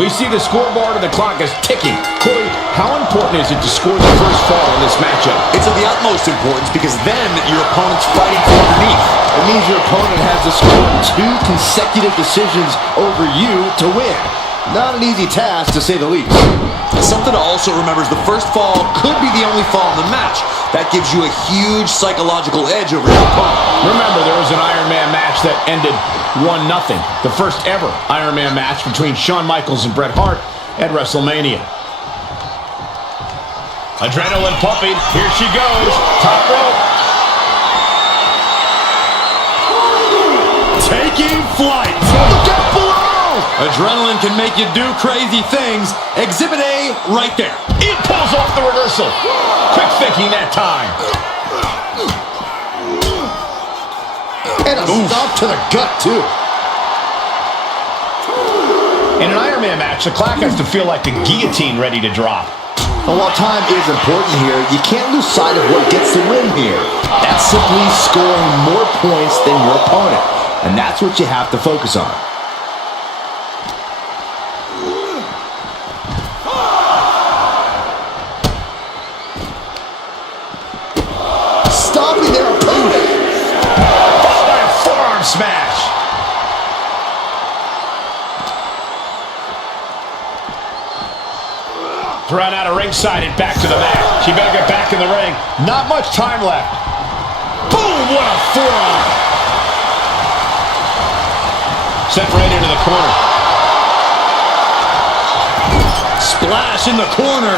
We see the scoreboard and the clock is ticking. Corey, how important is it to score the first fall in this matchup? It's of the utmost importance because then your opponent's fighting for underneath. It means your opponent has to score 2 consecutive decisions over you to win. Not an easy task, to say the least. Something to also remember is the first fall could be the only fall in the match. That gives you a huge psychological edge over your opponent. Remember, there was an Iron Man match that ended 1-0. The first ever Iron Man match between Shawn Michaels and Bret Hart at WrestleMania. Adrenaline pumping. Here she goes. Top rope. Taking flight. Look out below! Adrenaline can make you do crazy things. Exhibit A right there. It pulls off the reversal. Quick thinking that time. And a stomp to the gut, too. In an Iron Man match, the clock has to feel like the guillotine ready to drop. And while time is important here, you can't lose sight of what gets the win here. That's simply scoring more points than your opponent. And that's what you have to focus on. Stopping their opponent. Followed by a forearm smash. Thrown out of ringside and back to the mat. She better get back in the ring. Not much time left. Boom! What a forearm. Separated into the corner. Splash in the corner.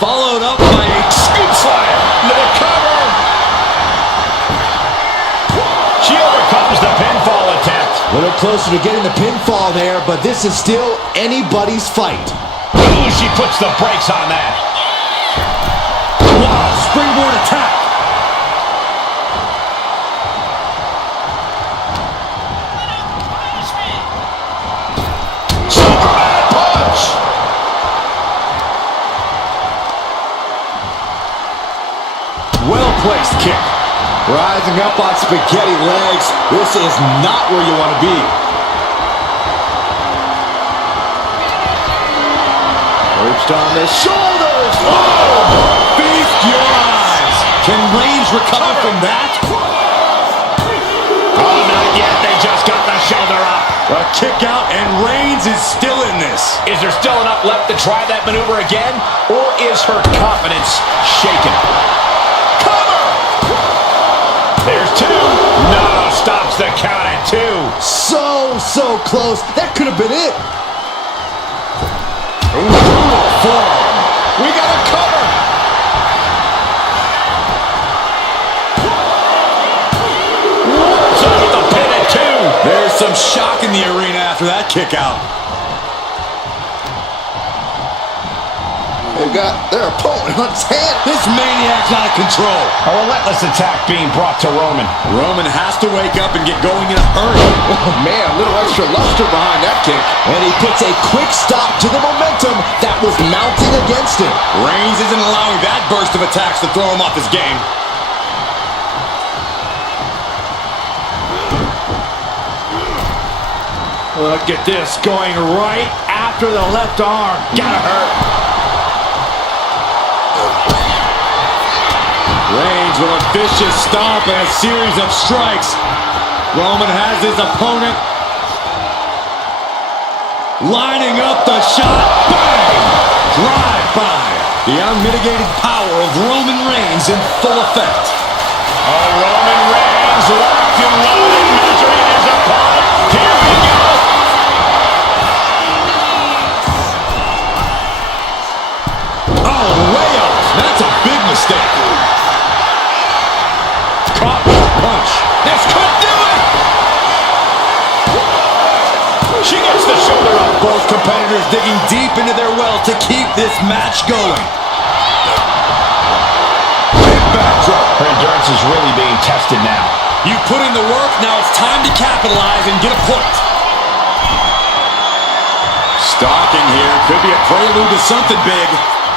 Followed up by a Scoop slam. Into the cover. She overcomes the pinfall attempt. A little closer to getting the pinfall there, but this is still anybody's fight. Ooh, she puts the brakes on that. wow, springboard attack. Superman punch. Well-placed kick. Rising up on spaghetti legs. This is not where you want to be. Perched on the shoulders. Oh! Feast your eyes. Can Reigns recover from that? Oh, not yet. They just got the shoulder up. A kick out, and Reigns is still in this. Is there still enough left to try that maneuver again? Or is her confidence shaken? Cover! There's 2. No, stops the count at 2. So close. That could have been it. We got a cover. What's up with the pin at 2? There's some shock in the arena after that kick out. They've got their opponent on his hand. This maniac's out of control. A relentless attack being brought to Roman. Roman has to wake up and get going in a hurry. Oh, man, a little extra luster behind that kick. And he puts a quick stop to the momentum that was mounting against him. Reigns isn't allowing that burst of attacks to throw him off his game. Look at this, going right after the left arm. Gotta hurt. Reigns with a vicious stomp and a series of strikes. Roman has his opponent lining up the shot. Bang! Drive-by. The unmitigated power of Roman Reigns in full effect. Oh, Roman Reigns locked and loaded, measuring his opponent. Here we go. Oh, way off. That's a big mistake. Caught with a punch. This could do it. She gets the shoulder up. Both competitors digging deep into their well to keep this match going. Big backdrop. Her endurance is really being tested now. You put in the work, now it's time to capitalize and get a point. Stalking here could be a prelude to something big.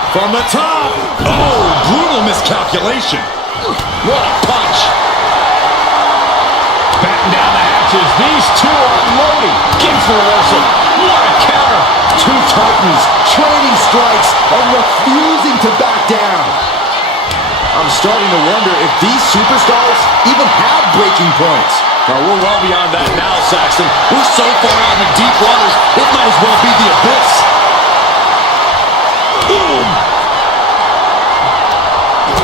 From the top. Oh, brutal miscalculation. What a punch. Batten down the half matches. These two are loading. King for reversal. What a counter. Two titans trading strikes and refusing to back down. I'm starting to wonder if these superstars even have breaking points. Well, we're well beyond that now, Saxton. We're so far out in the deep waters, it might as well be the abyss. Boom!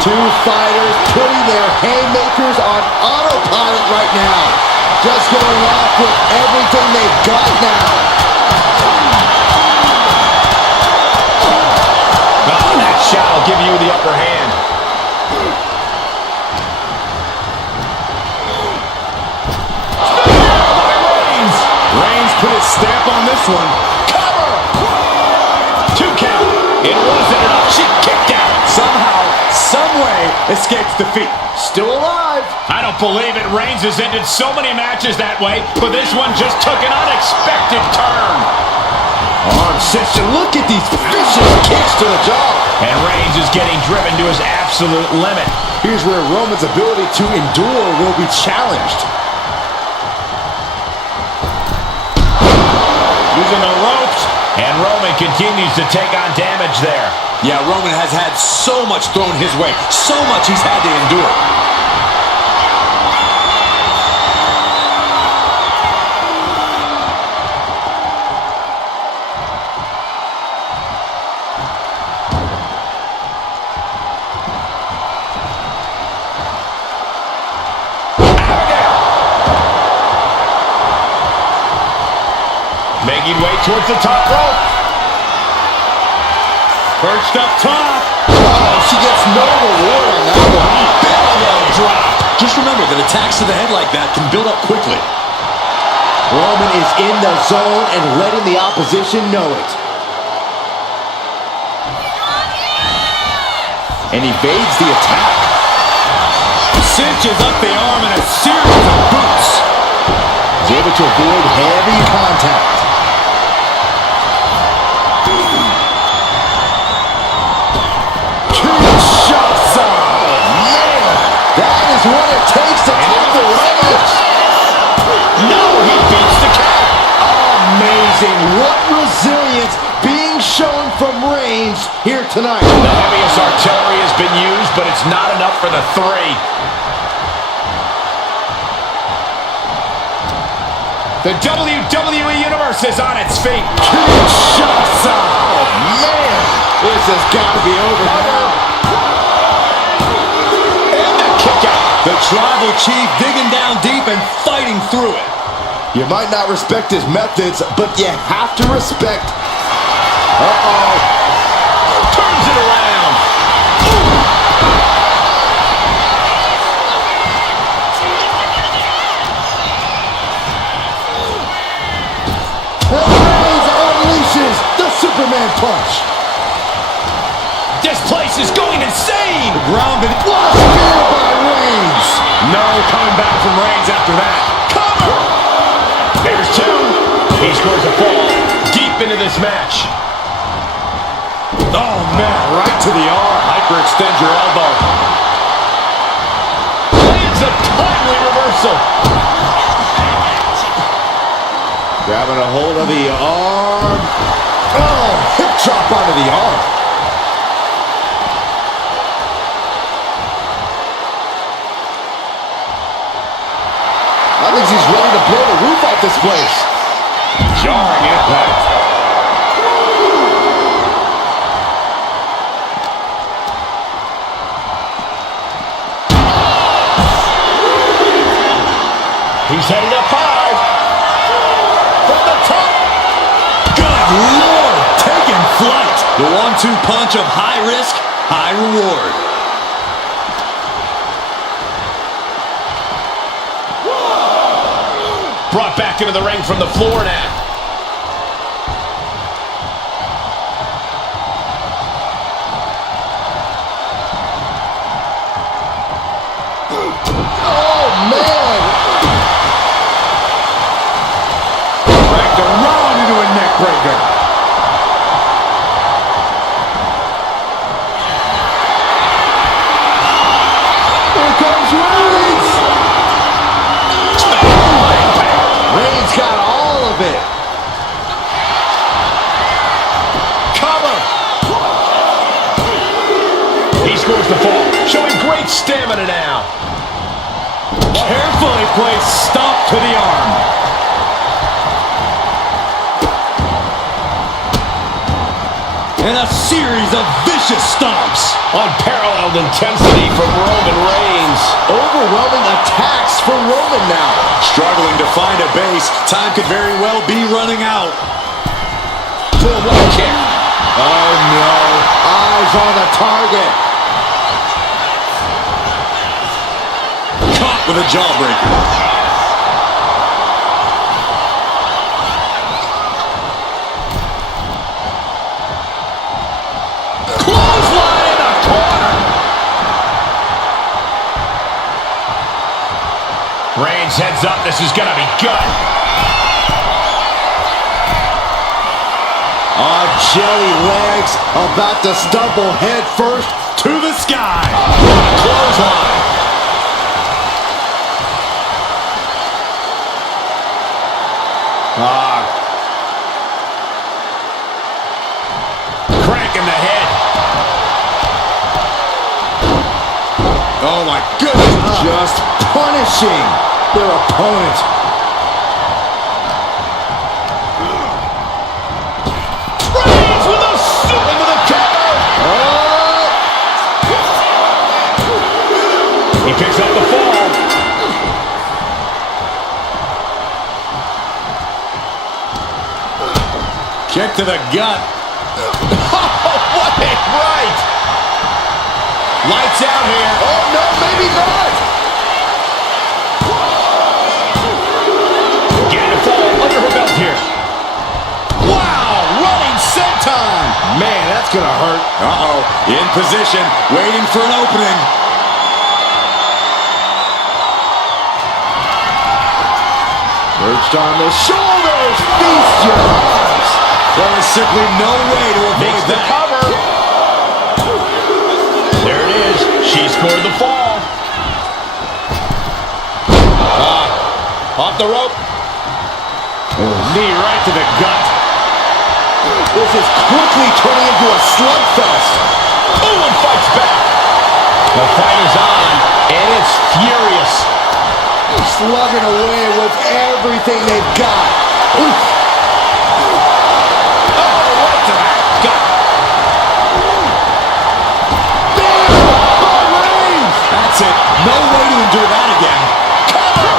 Two fighters putting their haymakers on autopilot right now. Just going off with everything they've got now. Oh, that shot will give you the upper hand. Reigns put his stamp on this one. Cover! 2 count. It wasn't enough. She kicked out. Somehow, someway, escapes defeat. Still alive. I don't believe it. Reigns has ended so many matches that way, but this one just took an unexpected turn. Arm cincture. Look at these vicious kicks to the jaw. And Reigns is getting driven to his absolute limit. Here's where Roman's ability to endure will be challenged. Using the ropes, and Roman continues to take on damage there. Yeah, Roman has had so much thrown his way, so much he's had to endure. Making way towards the top rope. Perched up top. Oh, she gets no reward on that one. Elbow drop. Just remember that attacks to the head like that can build up quickly. Roman is in the zone and letting the opposition know it. And evades the attack. Cinches up the arm in a series of boots. He's able to avoid heavy contact. That is what it takes to take the Reigns. No, he beats the count. Amazing. What resilience being shown from Reigns here tonight. The heaviest artillery has been used, but it's not enough for the 3. The WWE Universe is on its feet. Kinshasa. Oh, man. This has got to be over now. And the kick out. The tribal chief digging down deep and fighting through it. You might not respect his methods, but you have to respect. Uh-oh. Turns it around. Reigns unleashes the Superman punch. This place is going insane. Grounded. What a spear by Reigns. No coming back from Reigns after that. Cover. There's 2. He scores a fall deep into this match. Oh, man, right to the arm. Hyperextend your elbow. Lands a timely reversal. Grabbing a hold of the arm. Oh, hip drop onto the arm. I think he's ready to blow the roof off this place. Jarring impact. He's headed up high. From the top. Good Lord, taking flight. The 1-2 punch of high risk, high reward. Brought back into the ring from the floor now. Oh, man. Dragged around into a neck breaker. Here comes Reigns. Impact. Birthplace stomp to the arm. And a series of vicious stomps. Unparalleled intensity from Roman Reigns. Overwhelming attacks for Roman now. Struggling to find a base. Time could very well be running out. Boom, what a kick. Oh no, eyes on the target. Caught with a jawbreaker. Clothesline in the corner. Reigns heads up. This is going to be good. Oh, jelly legs, about to stumble head first To the sky. Clothesline. Cranking the head. Oh my goodness, just punishing their opponent. Reigns with a super into the cover. He picks up the fall. Kick to the gut. What a right. Lights out here. Oh no, maybe not. Getting a fall under her belt here. Wow, running senton. Man, that's gonna hurt. Uh-oh. In position, waiting for an opening. Perched on the shoulders, feast your eyes. There is simply no way to avoid Makes the that. cover. There it is. She scored the fall. Off the rope. Knee right to the gut. This is quickly turning into a slugfest. Oh, and fights back. The fight is on, and it's furious. Slugging away with everything they've got. Oof. Oh, right to the gut. That's it. No way to endure that again. Cover.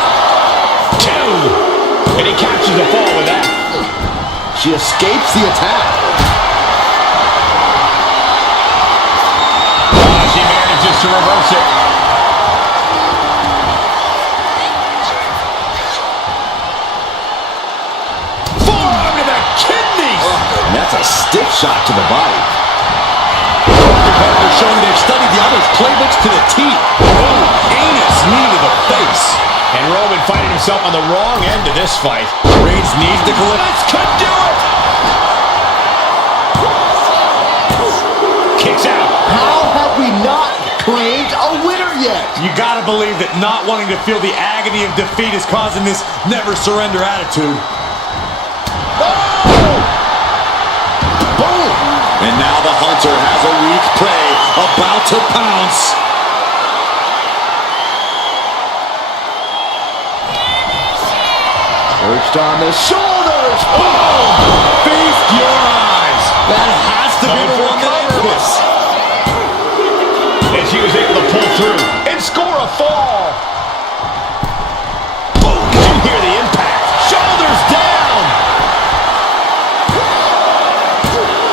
Two. And he captures the fall with that. She escapes the attack. She manages to reverse it. Forearm to the kidneys. And that's a stiff shot to the body. Competitors showing they've studied the other's playbooks to the teeth. Oh, heinous knee to the face. And Roman finding himself on the wrong end of this fight. Reigns needs to collect. This could do it. Kicks out. How have we not claimed a winner yet? You gotta believe that not wanting to feel the agony of defeat is causing this never surrender attitude. Boom! And now the hunter has a weak prey about to pounce. Perched on the shoulders. Boom! Feast your eyes. That has to be the one that ends this. And she was able to pull through and score a fall. Boom! Did you hear the impact? Shoulders down.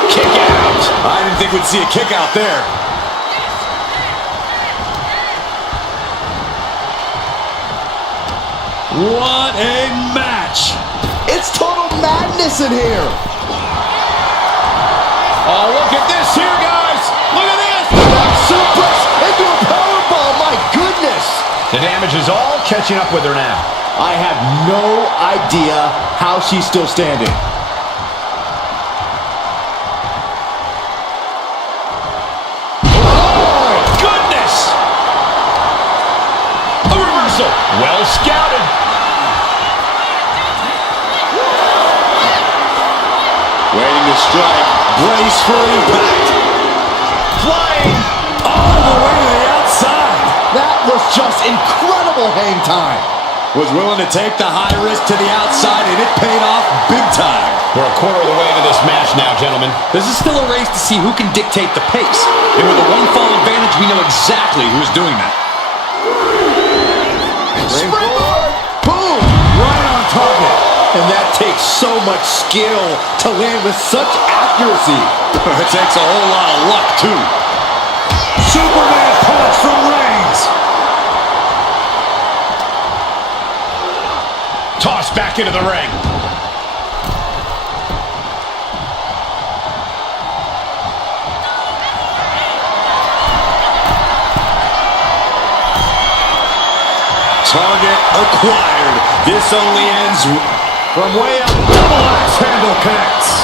Kick out. I didn't think we'd see a kick out there. What a match! It's total madness in here. Oh, look at this here, guys. Look at this. Suplex into a powerbomb. My goodness. The damage is all catching up with her now. I have no idea how she's still standing. Oh, goodness. A reversal. Well scouted. Waiting to strike. Brace for impact. Flying. All the way to the outside. That was just incredible hang time. Was willing to take the high risk to the outside, and it paid off big time. We're a quarter of the way into this match now, gentlemen. This is still a race to see who can dictate the pace. And with a one-fall advantage, we know exactly who's doing that. Springboard! Boom! Right on target. And that takes so much skill to land with such accuracy. It takes a whole lot of luck, too. Superman punch from Reigns. Tossed back into the ring. Target acquired. This only ends from way up. Double axe handle connects.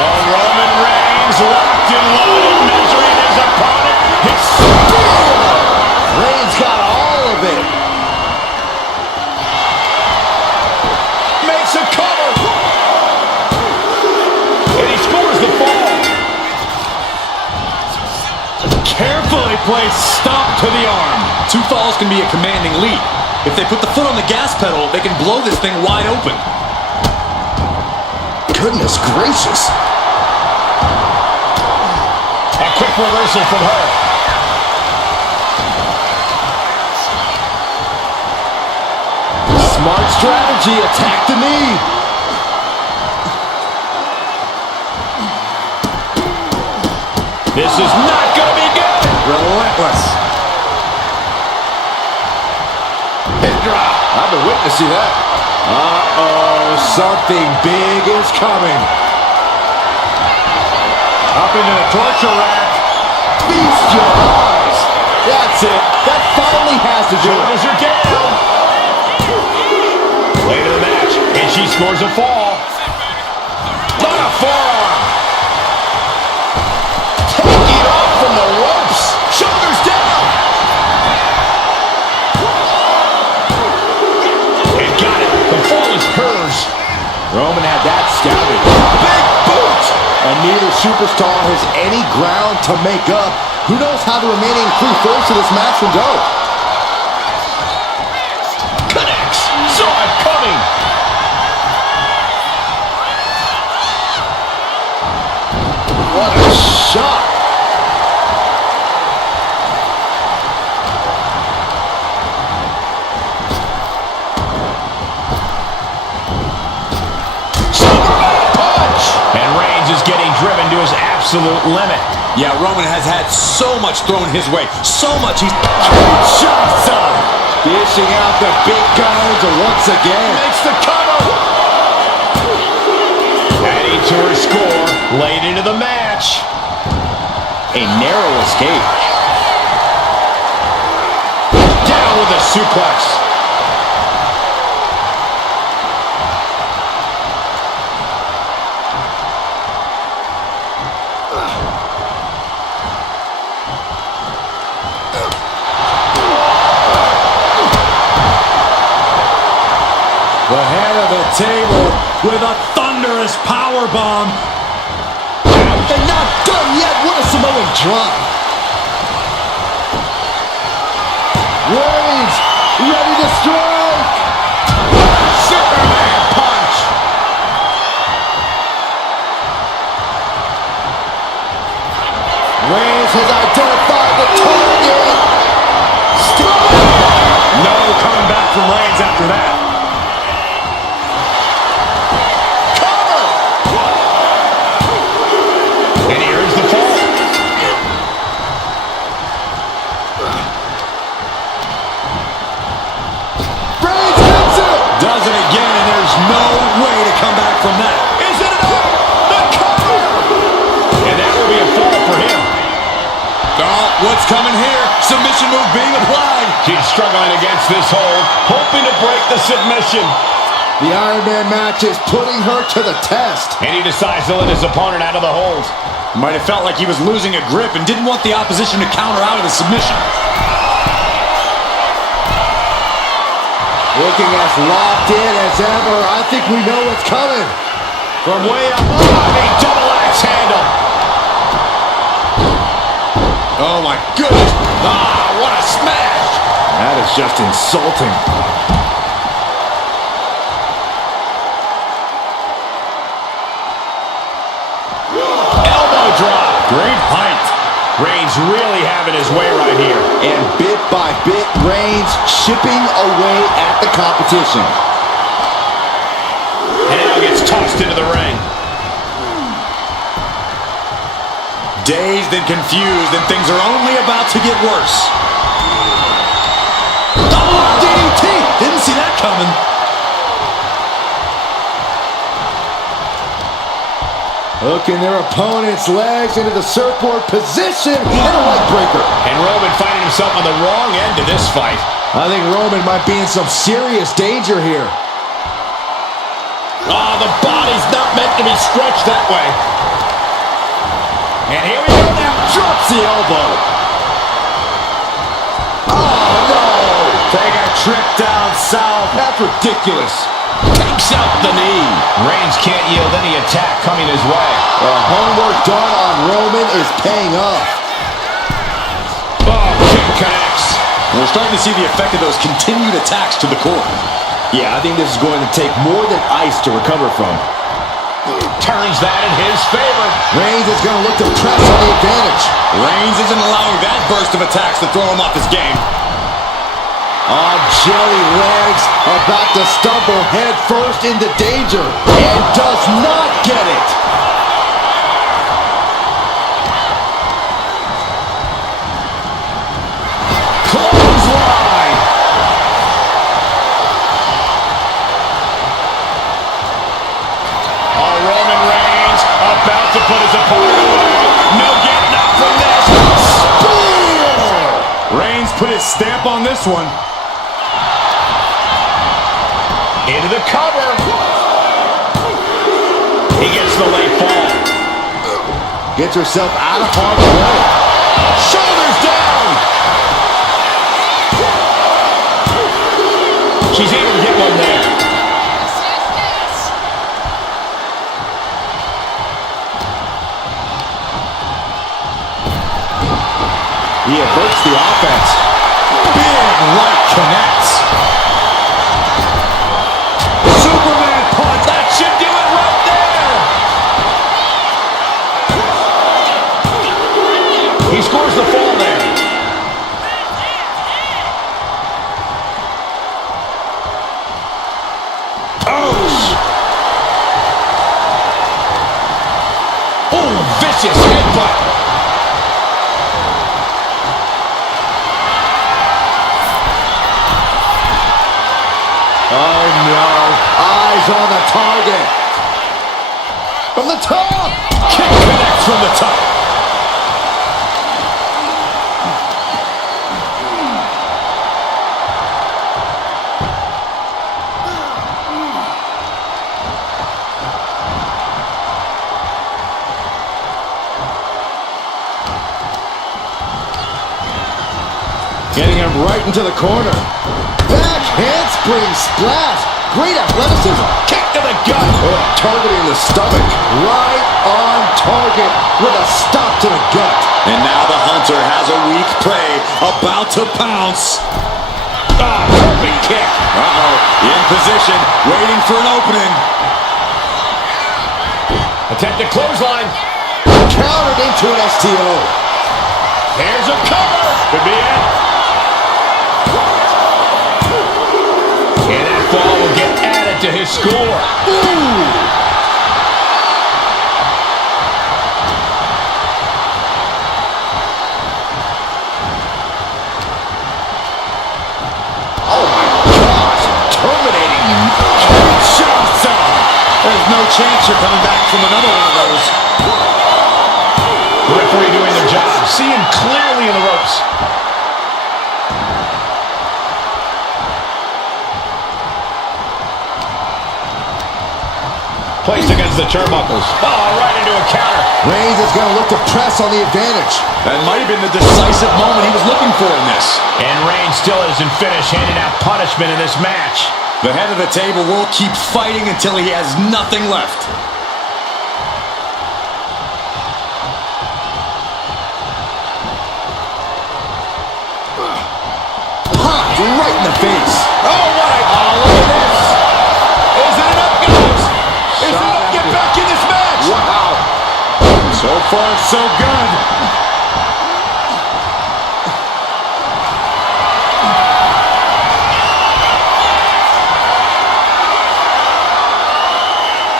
Oh, Roman Reigns locked and loaded, measuring his opponent. His Reigns got all of it. makes a cover. And he scores the fall. Carefully placed stomp to the arm. Two falls can be a commanding lead. If they put the foot on the gas pedal, they can blow this thing wide open. Goodness gracious. A quick reversal from her. Smart strategy. Attack the knee. This is not going to be good. Relentless. Hip drop. I've been witnessing that. Uh-oh. Something big is coming. Up into the torture rack. Feast your eyes. That's it. That finally has to do it. Shoulders are down. Late in the match, and she scores a fall. Not a forearm. Taking off from the ropes. Shoulders down. And got it. The fall is hers. Roman had that scouted. Big boot. And neither superstar has any ground to make up. Who knows how the remaining 3/4 of this match will go? Connects. Saw it coming. What a shot. Superman punch. And Reigns is getting driven to his absolute limit. Yeah, Roman has had so much thrown his way. So much he's... Kinshasa! Dishing out the big guns once again. Makes the cover. Adding to her score late into the match. A narrow escape. Down with a suplex. The head of the table with a thunderous powerbomb. And not done yet. What a Samoan drop. Reigns ready to strike. Superman punch. Reigns has identified the target. No coming back from Reigns after that. And here's the fall. Reigns hits it. Does it again, and there's no way to come back from that. Is it enough? The cover. And that will be a fall for him. Oh, what's coming here? Submission move being applied. She's struggling against this hold, hoping to break the submission. The Iron Man match is putting her to the test. And he decides to let his opponent out of the hold. Might have felt like he was losing a grip and didn't want the opposition to counter out of the submission. Looking as locked in as ever. I think we know what's coming. From way up, a double axe handle. Oh my goodness. Ah, what a smash. That is just insulting. really having his way right here. And bit by bit, Reigns chipping away at the competition. And now gets tossed into the ring. Dazed and confused, and things are only about to get worse. Oh, DDT! Didn't see that coming. Hooking their opponent's legs into the surfboard position and a leg breaker. And Roman finding himself on the wrong end of this fight. I think Roman might be in some serious danger here. Oh, the body's not meant to be stretched that way. And here we go now. Drops the elbow. Oh, no. Take a trip down south. That's ridiculous. Takes out the knee. Reigns can't yield any attack coming his way. The homework done on Roman is paying off. Oh, kick connects. We're starting to see the effect of those continued attacks to the core. Yeah, I think this is going to take more than ice to recover from. Turns that in his favor. Reigns is going to look to press on the advantage. Reigns isn't allowing that burst of attacks to throw him off his game. Oh, jelly legs, about to stumble head first into danger, and does not get it. Clothesline. Oh, Roman Reigns about to put his opponent away. No getting up from this. Spear! Reigns put his stamp on this one. Into the cover. He gets the late fall. Gets herself out of harm's way. Shoulders down. She's able to get one there. He averts the offense. Big right connects. Superman punch. That should do it right there. He scores the fall there. Oh, vicious headbutt. Oh no, eyes on the target. From the top. Kick connects from the top. Getting him right into the corner. Back handspring splash. Great athleticism. Kick to the gut. Oh, targeting the stomach. Right on target with a stop to the gut. And now the hunter has a weak prey about to pounce. Ah, perfect kick. Uh-oh, in position, waiting for an opening. Attempted clothesline. Countered into an STO. There's a cover. Could be it. And that fall will get added to his score. Ooh. Oh my gosh. Terminating. There's no chance you're coming back from another one of those. Referee doing their job. Seeing clearly in the ropes. Placed against the turnbuckles. Oh, right into a counter. Reigns is going to look to press on the advantage. That might have been the decisive moment he was looking for in this. And Reigns still isn't finished handing out punishment in this match. The head of the table will keep fighting until he has nothing left. Popped right in the face. Oh, what a... Oh, look at this. Is it enough, guys? Is it enough to get back in this match? Wow. So far, so good.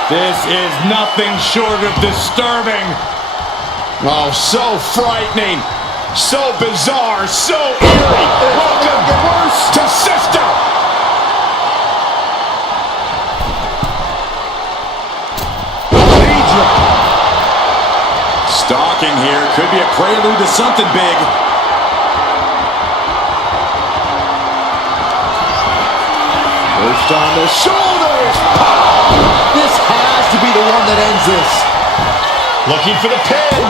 This is nothing short of disturbing. Oh, so frightening. So bizarre. So eerie. Welcome to Sister. Stalking here. Could be a prelude to something big. Pushed on the shoulders. This has to be the one that ends this. Looking for the pin.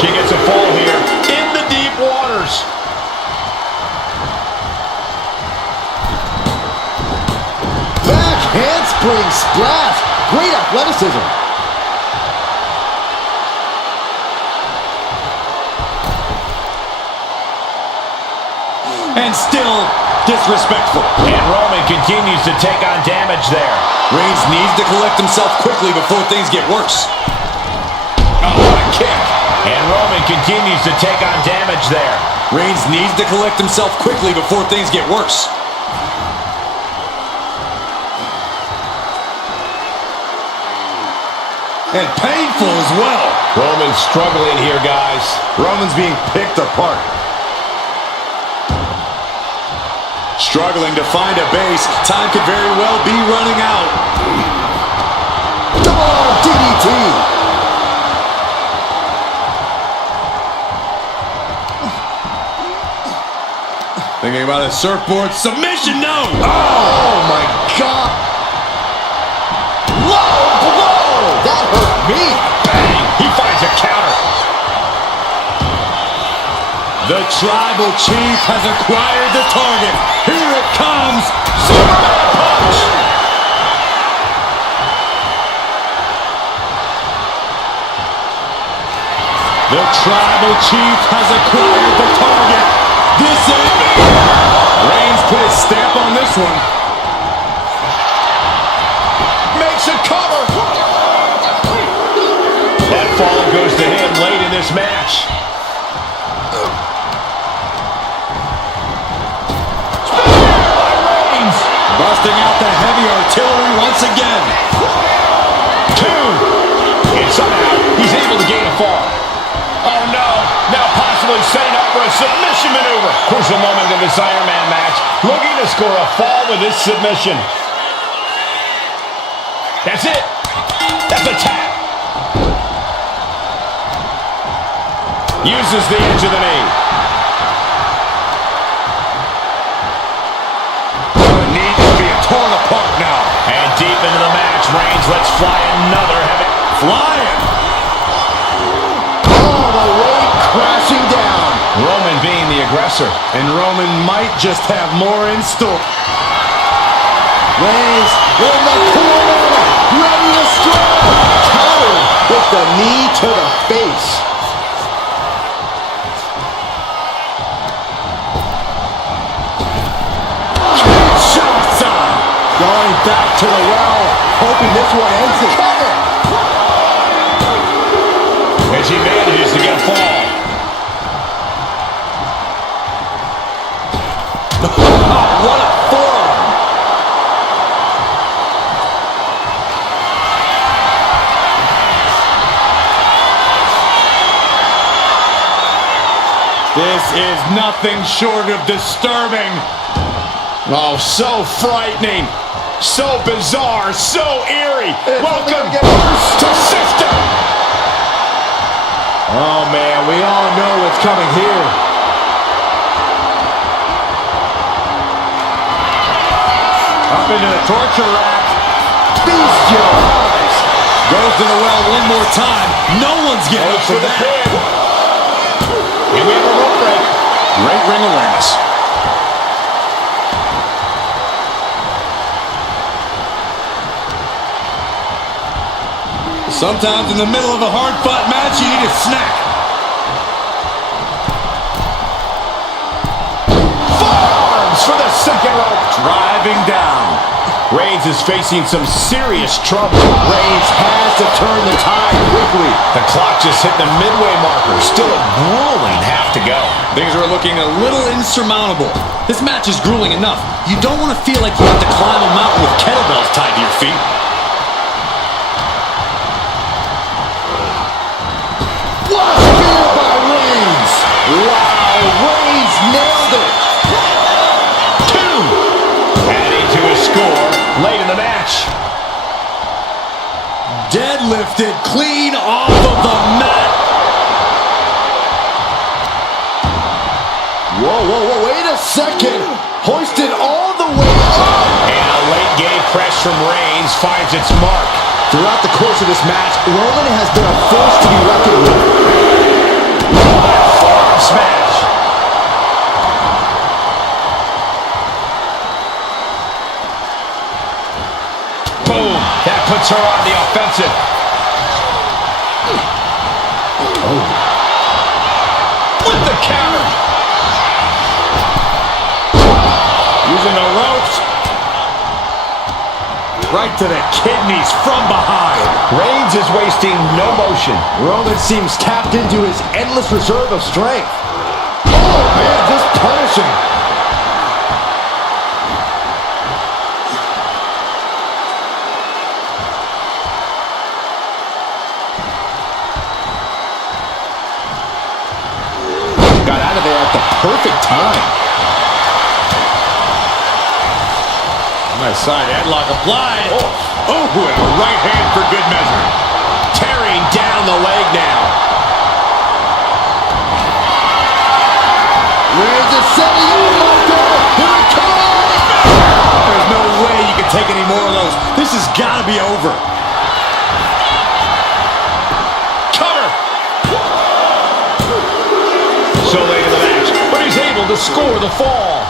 She gets a fall here in the deep waters. Back handspring splash. Great athleticism. And still disrespectful. And Roman continues to take on damage there. Reigns needs to collect himself quickly before things get worse. Oh, what a kick. And Roman continues to take on damage there. Reigns needs to collect himself quickly before things get worse. And painful as well. Roman's struggling here, guys. Roman's being picked apart. Struggling to find a base. Time could very well be running out. Double DDT. Thinking about a surfboard submission. No. Oh my God. Low blow. That hurt me. Bang. He finds a counter. The Tribal Chief has acquired the target. Here it comes. Superman punch. The Tribal Chief has acquired the target. This is Reigns put his stamp on this one. Makes a cover. That fall goes to him late in this match. Busting out the heavy artillery once again. 2. And somehow he's able to gain a fall. Oh no. Now possibly setting up for a submission maneuver. Crucial moment in this Iron Man match. Looking to score a fall with this submission. That's it. That's a tap. Uses the edge of the knee. Torn apart now. And deep into the match, Reigns lets fly another heavy. Flying. All the way crashing down. Roman being the aggressor. And Roman might just have more in store. Reigns in the corner. Ready to strike. Countered with the knee to the face. Going back to the well, hoping this one ends it. Cover! As he manages to get a fall. What a forearm! This is nothing short of disturbing. Oh, so frightening. So bizarre, so eerie. Welcome to Sister. Oh man, we all know what's coming here. Up into the torture rack. Feast your eyes. Goes to the well one more time. No one's getting up for that. And we have a rope break. Great ring awareness. Sometimes in the middle of a hard-fought match, you need a snack. Forearms for the second rope. Driving down. Reigns Reigns is facing some serious trouble. Reigns has to turn the tide quickly. The clock just hit the midway marker. Still a grueling half to go. Things are looking a little insurmountable. This match is grueling enough. You don't want to feel like you have to climb a mountain with kettlebells tied to your feet. What a spear by Reigns! Wow, Reigns nailed it! Adding to his score late in the match. Deadlifted clean off of the mat. Whoa, wait a second. Hoisted all the way up. And a late game press from Reigns finds its mark. Throughout the course of this match, Roman has been a force to be reckoned with. Forearm smash. Boom. That puts her on the offensive. Oh. With the counter. Using the ropes. Right to the kidneys from behind. Reigns is wasting no motion. Roman seems tapped into his endless reserve of strength. Oh, man, just punishing. Got out of there at the perfect time. Nice side headlock applied. Oh, and a right hand for good measure. Tearing down the leg now. Reigns is setting you up there. Here it comes. There's no way you can take any more of those. This has got to be over. Cover. So late in the match, but he's able to score the fall.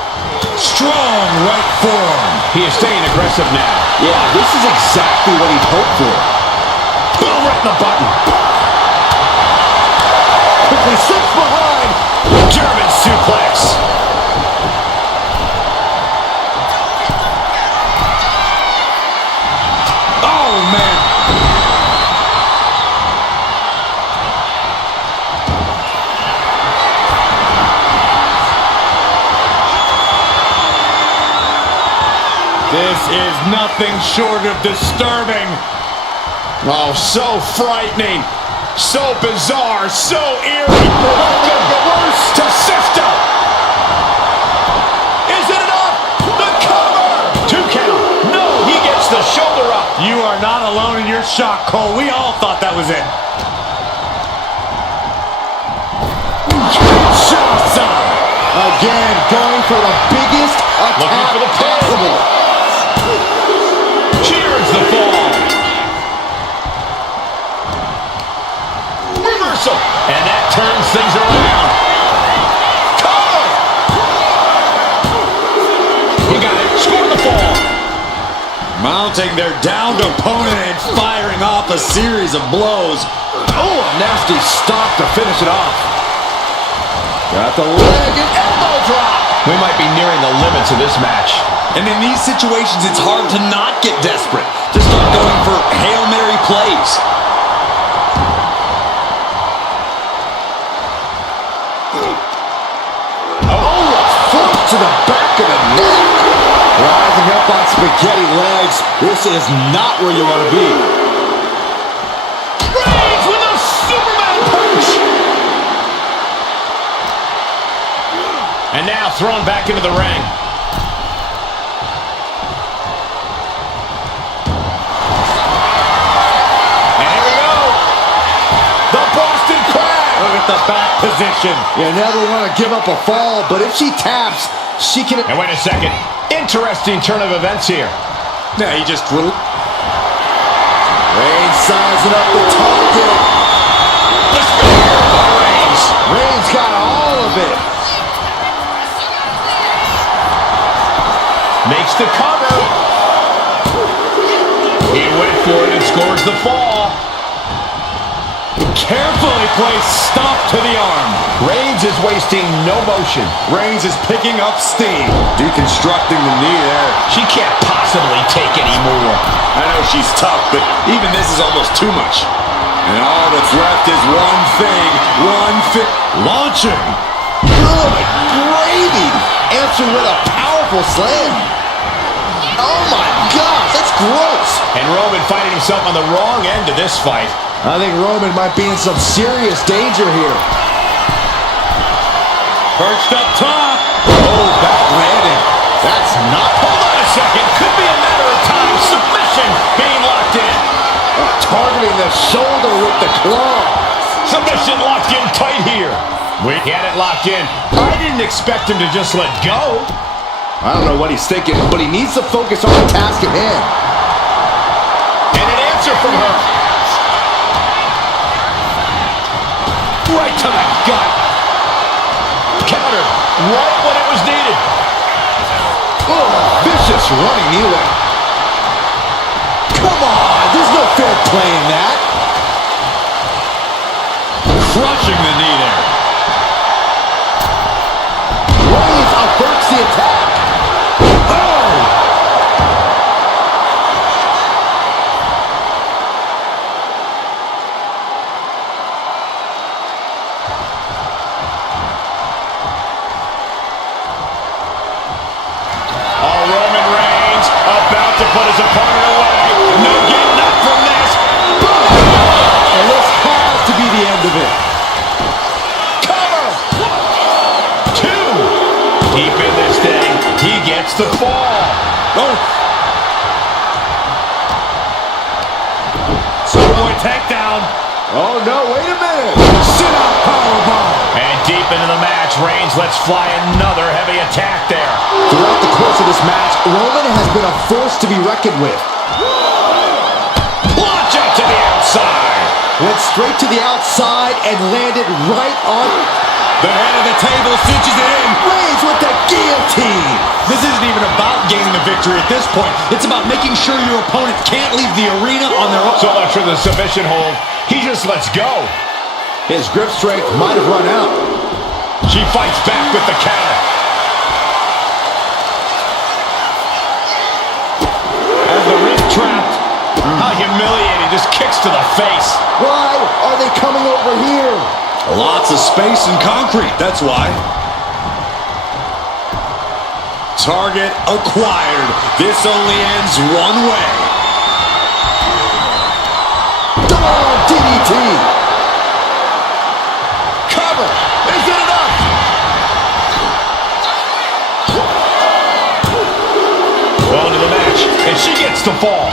Strong right forearm. He is staying aggressive now. Yeah, this is exactly what he'd hoped for. Boom, right in the button. Quickly slips behind. German suplex. Oh, man. This is nothing short of disturbing. Oh, so frightening. So bizarre. So eerie. Welcome to system. Is it enough? The cover. 2 count. No, he gets the shoulder up. You are not alone in your shock, Cole. We all thought that was it. Again, going for the biggest attack for the pin. possible. Cheers the fall. Reversal. And that turns things around. Cover. He got it. Score the fall. Mounting their downed opponent and firing off a series of blows. Oh, a nasty stop to finish it off. Got the leg and elbow drop. We might be nearing the limits of this match. And in these situations, it's hard to not get desperate. To start going for Hail Mary plays. Oh, a foot to the back of the neck. Rising up on spaghetti legs. This is not where you want to be. Reigns with a Superman punch. And now thrown back into the ring. And here we go. The Boston Crab. Look at the back position. You never want to give up a fall, but if she taps, she can... And wait a second. Interesting turn of events here. Yeah, he just... Reigns sizing up the target. The spear by Reigns. Reigns got all of it. Makes the cover. He went for it and scores the fall. Carefully placed stomp to the arm. Reigns is wasting no motion. Reigns is picking up steam. Deconstructing the knee there. She can't possibly possibly take any more. I know she's tough, but even this is almost too much. And all that's left is one thing. Launching. Good gravy. Answered with a powerful slam. Oh my gosh, that's gross. And Roman finding himself on the wrong end of this fight. I think Roman might be in some serious danger here. Perched up top. Oh, back landing. That's not... Hold on a second. Could be a matter of time. Submission being locked in. Targeting the shoulder with the claw. Submission locked in tight here. We had it locked in. I didn't expect him to just let go. I don't know what he's thinking, but he needs to focus on the task at hand. And an answer from her. Right to the gut. Counter right when it was needed. Oh, vicious running knee lift. Come on, there's no fair play in that. Crushing the knee there. Reigns averts the attack. Oh! Roman Reigns about to put his opponent away. No getting up from this. And this has to be the end of it. Cover. 2. Deep in this thing. He gets the fall. Oh. Superboy takedown. Oh no, wait a minute. Sit out powerbomb. And deep into the match, Reigns lets fly another heavy attack there. Throughout the course of this match, Roman has been a force to be reckoned with. Launch out to the outside. Went straight to the outside and landed right on... The head of the table cinches it in. Reigns with the guillotine. This isn't even about gaining a victory at this point. It's about making sure your opponent can't leave the arena on their own. So much for the submission hold. He just lets go. His grip strength might have run out. She fights back with the counter. As the wrist trapped. How humiliating. Just kicks to the face. Why are they coming over here? Lots of space and concrete, that's why. Target acquired. This only ends one way. Oh, DDT. Cover. Is it enough? Well into the match, and she gets the fall.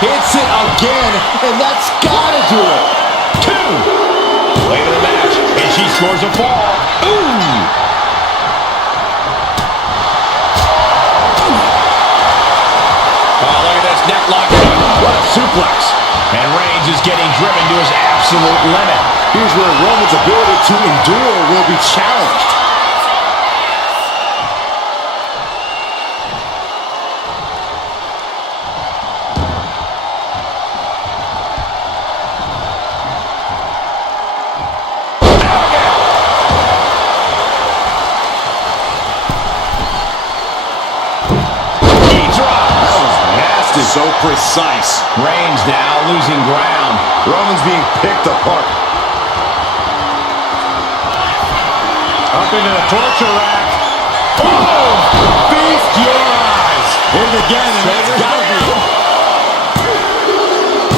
Hits it again, and that's gotta do it. 2. Late in the match, and she scores a fall. Ooh! Oh, look at this neck lock. What a suplex. And Reigns is getting driven to his absolute limit. Here's where Roman's ability to endure will be challenged. So precise. Reigns now losing ground. Roman's being picked apart. Up into the torture rack. Oh! Feast your eyes. Hit it again, and that's gotta be it.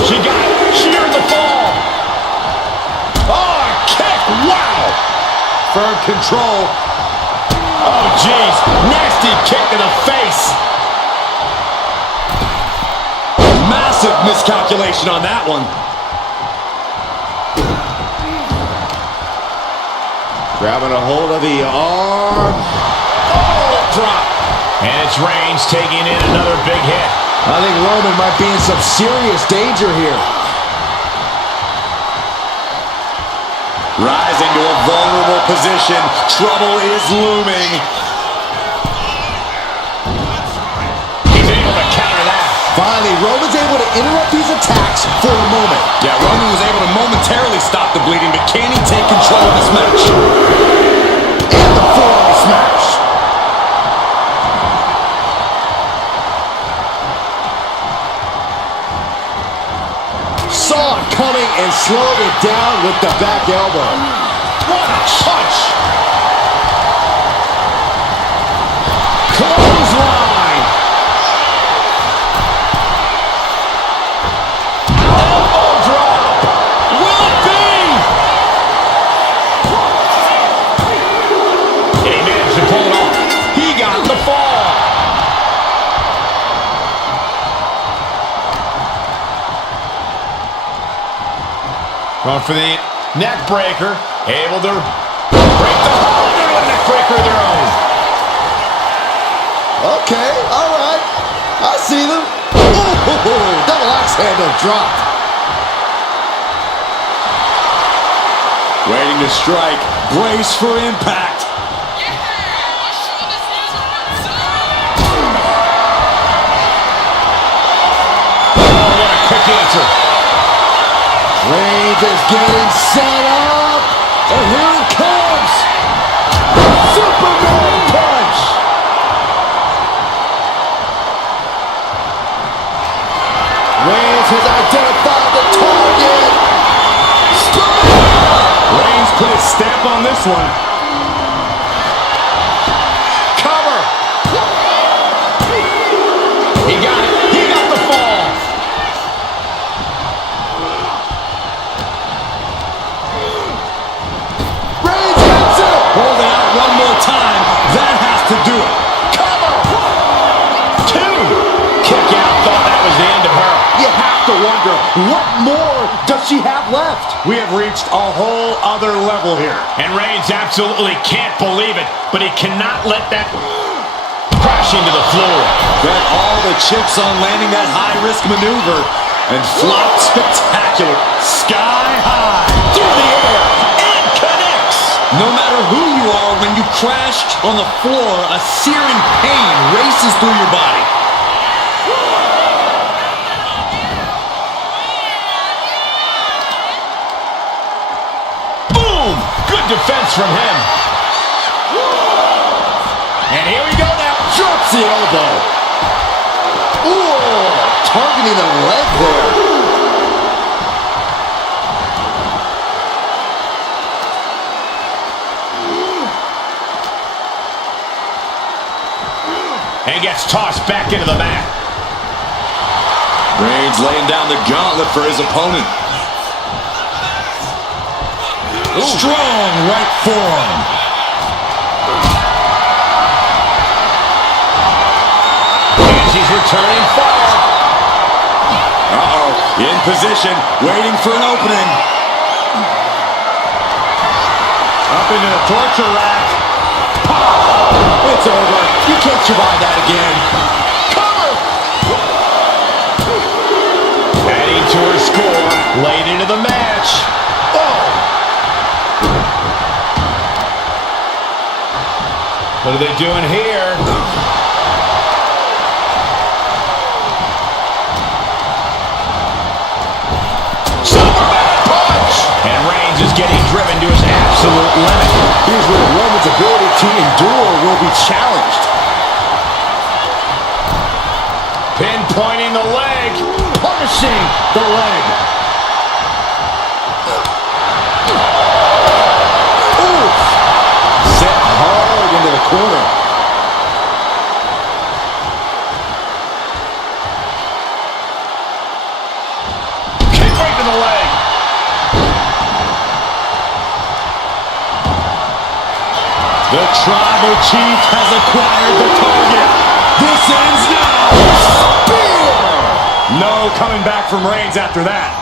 She got it. She earned the fall. Oh, a kick. Wow. Firm control. Oh, jeez. Nasty kick to the face. Massive miscalculation on that one. Grabbing a hold of the arm. Oh, drop. And it's Reigns taking in another big hit. I think Roman might be in some serious danger here. Rising to a vulnerable position. Trouble is looming. He's able to counter that. Finally, Roman's able to interrupt these attacks for a moment. Yeah, Roman was able to momentarily stop the bleeding, but can he take control of this match. And the forearm smash. Saw it coming and slowed it down with the back elbow. What a punch! Clothesline! Elbow drop! Will it be? And he managed to pull it off. He got the fall. Going for the neck breaker. Able to break the hold into a neck breaker of their own. Okay, all right. I see them. Ooh, double axe handle dropped. Waiting to strike. Brace for impact. Oh, what a quick answer. Reigns is getting set up. And here it comes. Superman punch. Reigns has identified the target. Reigns put his stamp on this one. Cover. He got it. He got the fall. Reigns hits it. Hold it out one more time. That has to do it. Cover. Two. Kick out. Thought that was the end of her. You have to wonder, what more does she have left? We have reached a whole other level here. And Reigns absolutely can't believe it, but he cannot let that crash into the floor. Bet all the chips on landing that high-risk maneuver and flopped spectacular. Sky high. Through the air. And connects. No matter who you are, when you crash on the floor, a searing pain races through your body. Boom. Good defense from him. And here we go now. Drops the elbow. Ooh, targeting the leg there. And gets tossed back into the mat. Reigns laying down the gauntlet for his opponent. Strong right forearm. And she's returning fire. Uh-oh. In position, waiting for an opening. Up into the torture rack. It's over. You can't survive that again. Cover. Adding to her score. Late into the match. Oh. What are they doing here? Superman punch! And Reigns is getting driven to his absolute limit. Here's where Roman's ability to endure will be challenged. Pinpointing the leg. Punishing the leg. Oof. Set hard into the corner. Kick right to the leg. The tribal chief has acquired the target. This ends now. Spear. No coming back from Reigns after that.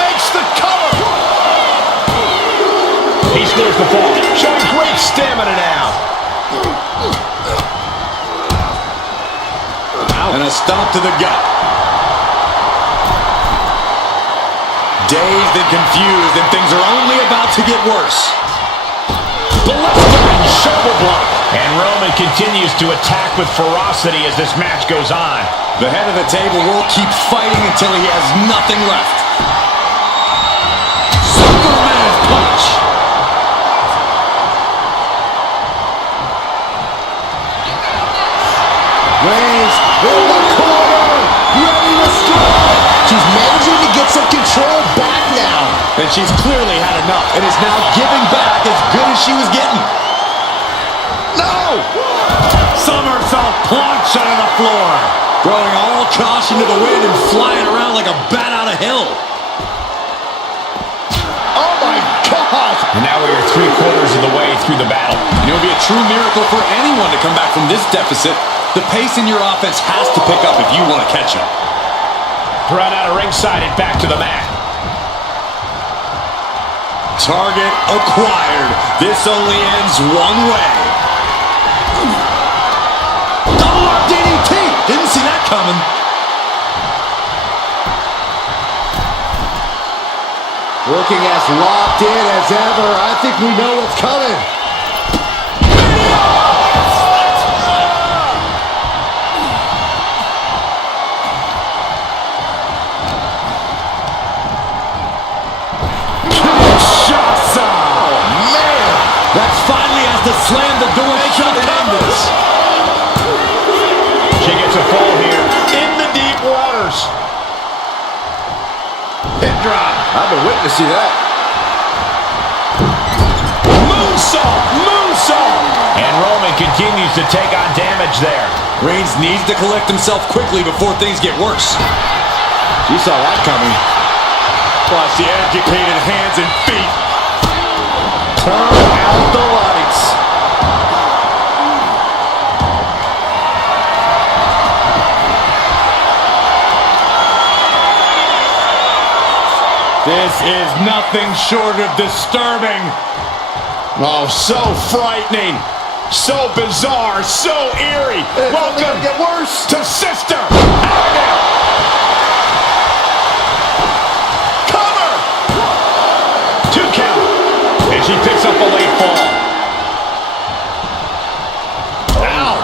Makes the cover. He scores the fall. Showing great stamina now. And a stomp to the gut. Dazed and confused, and things are only about to get worse. Blistering shoulder block. And Roman continues to attack with ferocity as this match goes on. The head of the table will keep fighting until he has nothing left. and she's clearly had enough. And is now giving back as good as she was getting. No! Somersault plunge onto the floor. Throwing all caution to the wind and flying around like a bat out of hell. Oh my God! And now we are 3/4 of the way through the battle. It would be a true miracle for anyone to come back from this deficit. The pace in your offense has to pick up if you want to catch up. Thrown out of ringside and back to the mat. Target acquired. This only ends one way. Double up DDT. Didn't see that coming. Looking as locked in as ever. I think we know what's coming. That's finally has to slam the door shut and end this. She gets a fall here in the deep waters. Hip drop. I've been waiting to see that. Moonsault. Moonsault. And Roman continues to take on damage there. Reigns needs to collect himself quickly before things get worse. She saw that coming. Watch the educated hands and feet. Turn out the lights. This is nothing short of disturbing. Oh, so frightening. So bizarre. So eerie. It's Welcome only gonna get worse. to Sister Abigail. Cover. 2 count. And she picks up a late fall. Ow.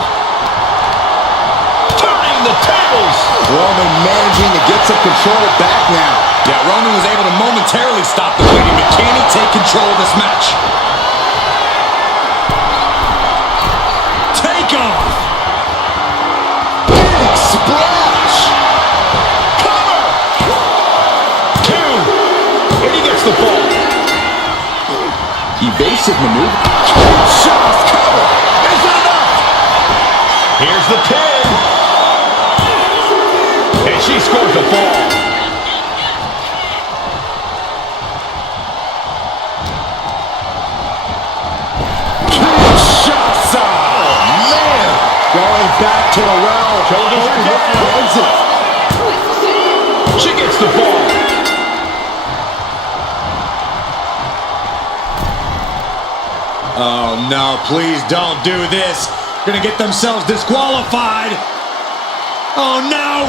Turning the tables. Roman managing to get some control back now. Yeah, Roman was able to momentarily stop the bleeding, but can he take control of this match? Take off! Big splash. Cover. 2. And he gets the fall. Evasive maneuver. Shah's cover. Is it enough? Here's the pin. And she scores the fall. Going back to the well. Shoulders are down. She gets the ball. Oh no, please don't do this. Gonna get themselves disqualified. Oh no!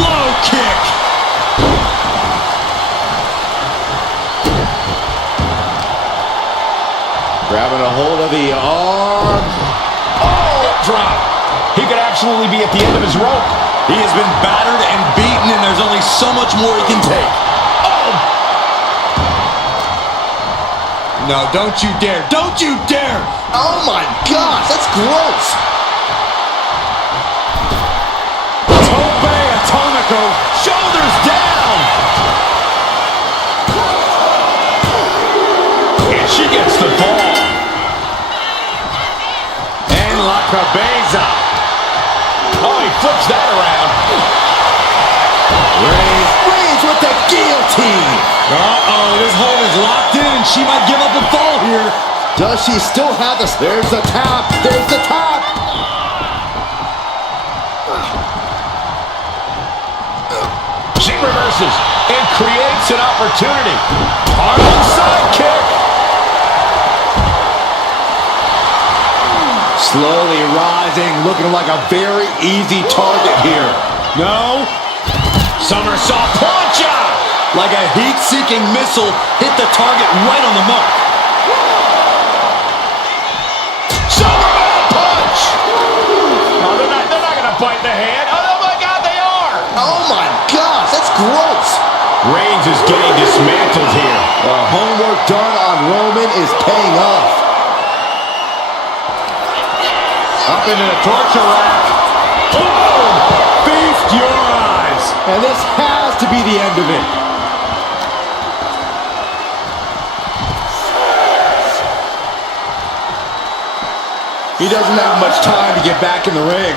Low kick! Grabbing a hold of the arm. Drop. He could absolutely be at the end of his rope. He has been battered and beaten, and there's only so much more he can take. Oh! No, don't you dare. Don't you dare! Oh my gosh, that's gross. Tope Atomico. Shoulders down. And she gets the ball. La Cabeza. Oh, he flips that around. Reigns with the guillotine. Uh-oh, this hold is locked in, and she might give up and fall here. Does she still have this? There's the tap. There's the tap. She reverses and creates an opportunity. Harlan sidekick. Slowly rising, looking like a very easy target here. No. Somersault plancha. Like a heat-seeking missile, hit the target right on the mark. Somersault punch. Oh, they're not going to bite the hand. Oh, my God, they are. Oh my gosh, that's gross. Reigns is getting dismantled here. The homework done on Roman is paying off. Up into the torture rack. Boom! Feast your eyes. And this has to be the end of it. He doesn't have much time to get back in the ring.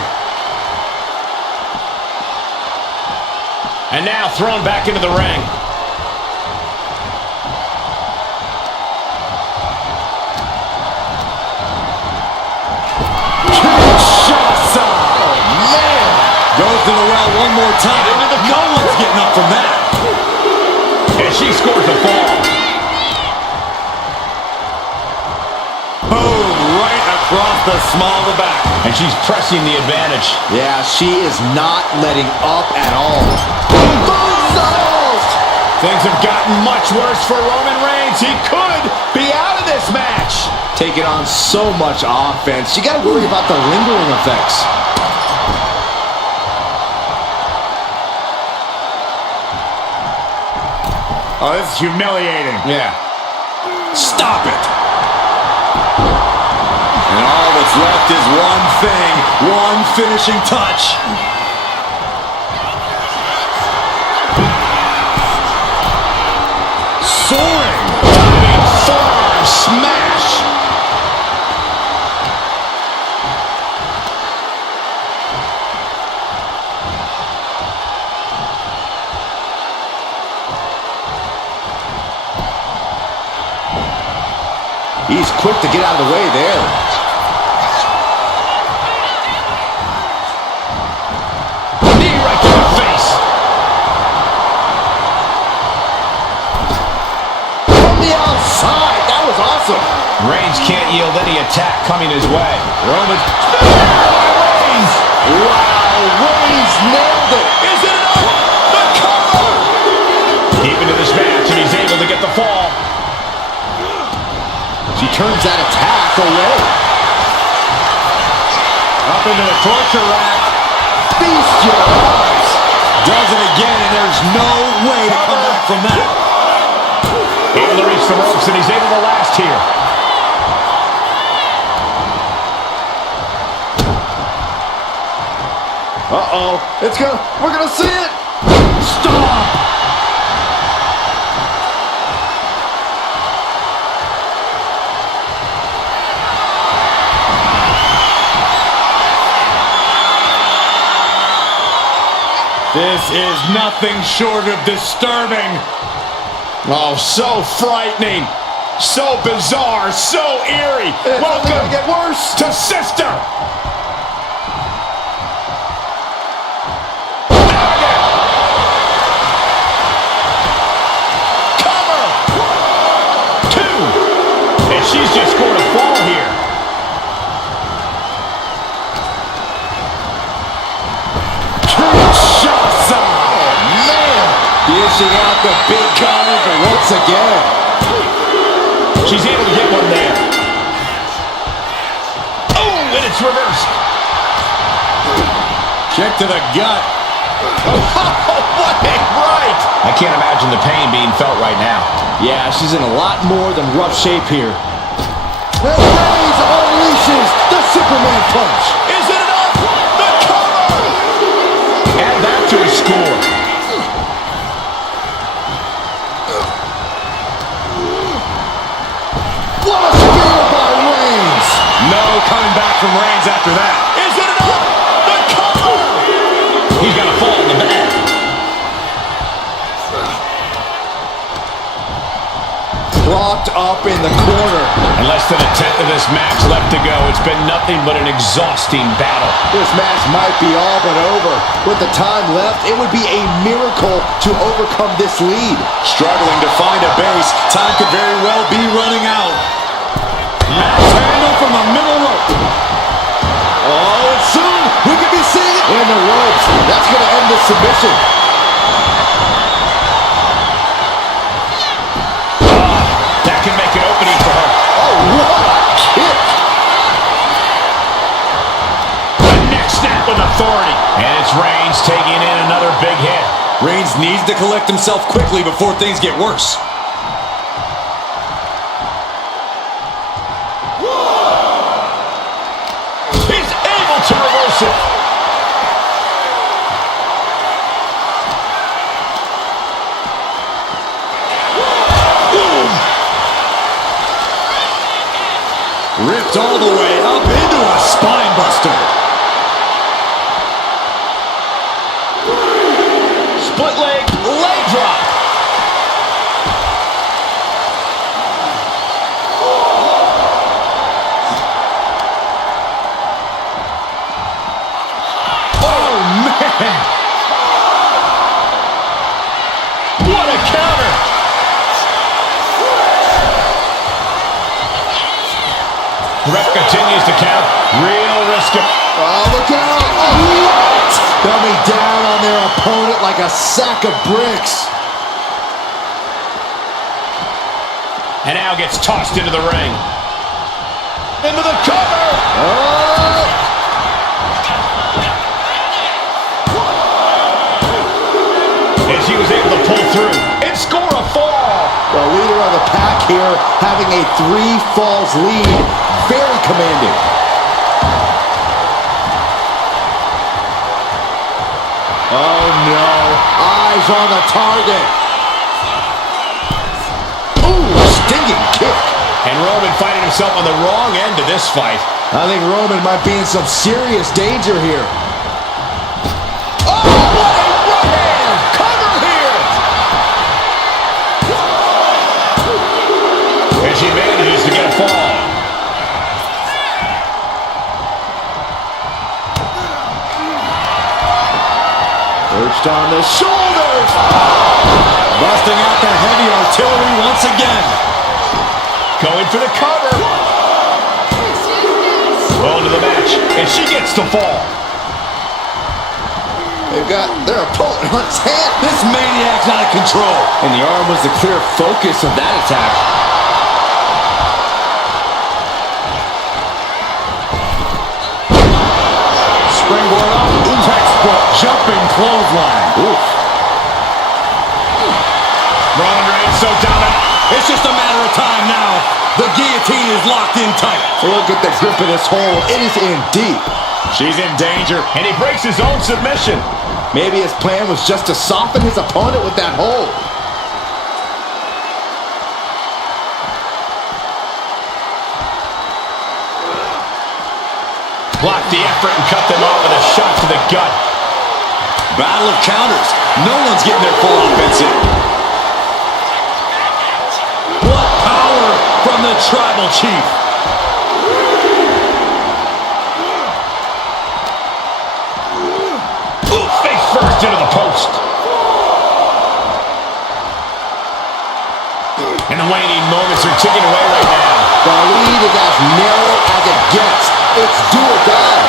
And now thrown back into the ring. Kinshasa! Oh, man! Goes to the well one more time. No one's getting up from that. And she scores the fall. Boom! Right across the small of the back. And she's pressing the advantage. Yeah, she is not letting up at all. Things have gotten much worse for Roman Reigns. He could be out of this match. Taking on so much offense. You got to worry about the lingering effects. Oh, this is humiliating. Yeah. Stop it. And all that's left is one thing, one finishing touch. Soaring. Diving forearm smash. He's quick to get out of the way there. Knee right to the face. From the outside. That was awesome. Reigns can't yield any attack coming his way. Roman. Reigns. Wow, Reigns nailed it. Is it enough? The cover. Deep into this match, and he's able to get the fall. She turns that attack away. Up into the torture rack. Feast your eyes. Does it again, and there's no way to come back from that. Able to reach the ropes, and he's able to last here. Uh-oh. We're gonna see it. Stop! This is nothing short of disturbing. Oh, so frightening. So bizarre. So eerie. It's only Welcome gonna get worse. to Sister. Cover. 2. And she's just scored a fall here. Kinshasa! Man, dishing out the big guns once again. She's able to get one there. Oh, and it's reversed. Kick to the gut. What a right. I can't imagine the pain being felt right now. Yeah, she's in a lot more than rough shape here. And Reigns unleashes the Superman punch. Is it enough? The cover. Add that to his score. What a spear by Reigns. No coming back from Reigns after that. Is it enough? The cover. He's got a fall in the bag. Propped up in the corner. And less than a tenth of this match left to go. It's been nothing but an exhausting battle. This match might be all but over. With the time left, it would be a miracle to overcome this lead. Struggling to find a base. Time could very well be running out. Max handle from the middle rope. Oh, and soon we could be seeing it in the ropes. That's going to end the submission. That can make an opening for her. Oh, what a kick. The neck snap with authority. And it's Reigns taking in another big hit. Reigns needs to collect himself quickly before things get worse. He's able to reverse it. Ripped all the way up into a spine buster. Split leg drop. Oh, man. What a counter. Ref continues to count. Real risk. Oh, look out. Oh, what? Coming down on their opponent like a sack of bricks. And now gets tossed into the ring. Into the cover. Oh. And she was able to pull through and score a fall. The leader of the pack here having a 3 falls lead. Very commanding. Oh no. Eyes on the target. Ooh, stinging kick. And Roman finding himself on the wrong end of this fight. I think Roman might be in some serious danger here. Oh, what a right hand! Cover here! And she manages to get a fall. Perched on the shoulders. Busting out the heavy artillery once again. Going for the cover. Well into the match, and she gets the fall. They've got their opponent on his head. This maniac's out of control. And the arm was the clear focus of that attack. Springboard up. Textbook jumping clothesline. Oof. Roman Reigns so dominant. It's just a matter of time now. The guillotine is locked in tight. Look at the grip of this hold. It is in deep. She's in danger, and he breaks his own submission. Maybe his plan was just to soften his opponent with that hold. Blocked the effort and cut them off with a shot to the gut. Battle of counters. No one's getting their full offense in. What power from the Tribal Chief. Ooh, face first into the post. And the waning moments are ticking away right now. The lead is as narrow as it gets. It's do or die.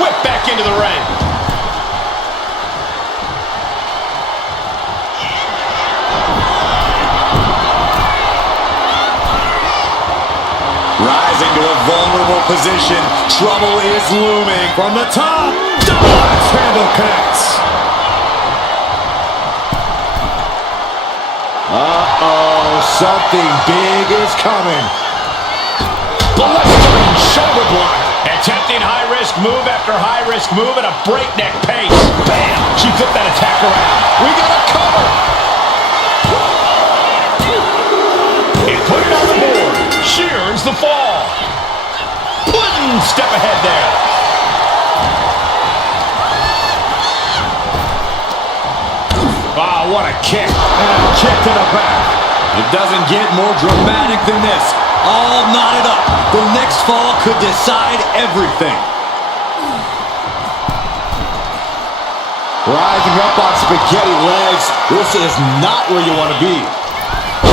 Whip back into the ring. Rising to a vulnerable position. Trouble is looming. From the top. Double axe handle connects. Uh-oh, something big is coming. Blistering shoulder block. Attempting high-risk move after high-risk move at a breakneck pace. Bam! She flipped that attack around. We got a cover. And put it on the board. She earns the fall. One step ahead there. Ah, what a kick. And a kick to the back. It doesn't get more dramatic than this. All knotted up. The next fall could decide everything. Rising up on spaghetti legs. This is not where you want to be.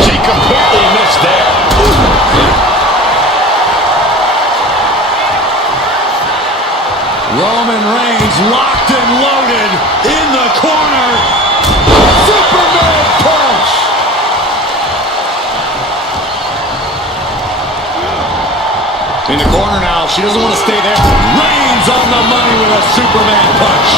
She completely missed there. Roman Reigns locked and loaded in the corner. Superman punch. In the corner now. She doesn't want to stay there. Reigns on the money with a Superman punch.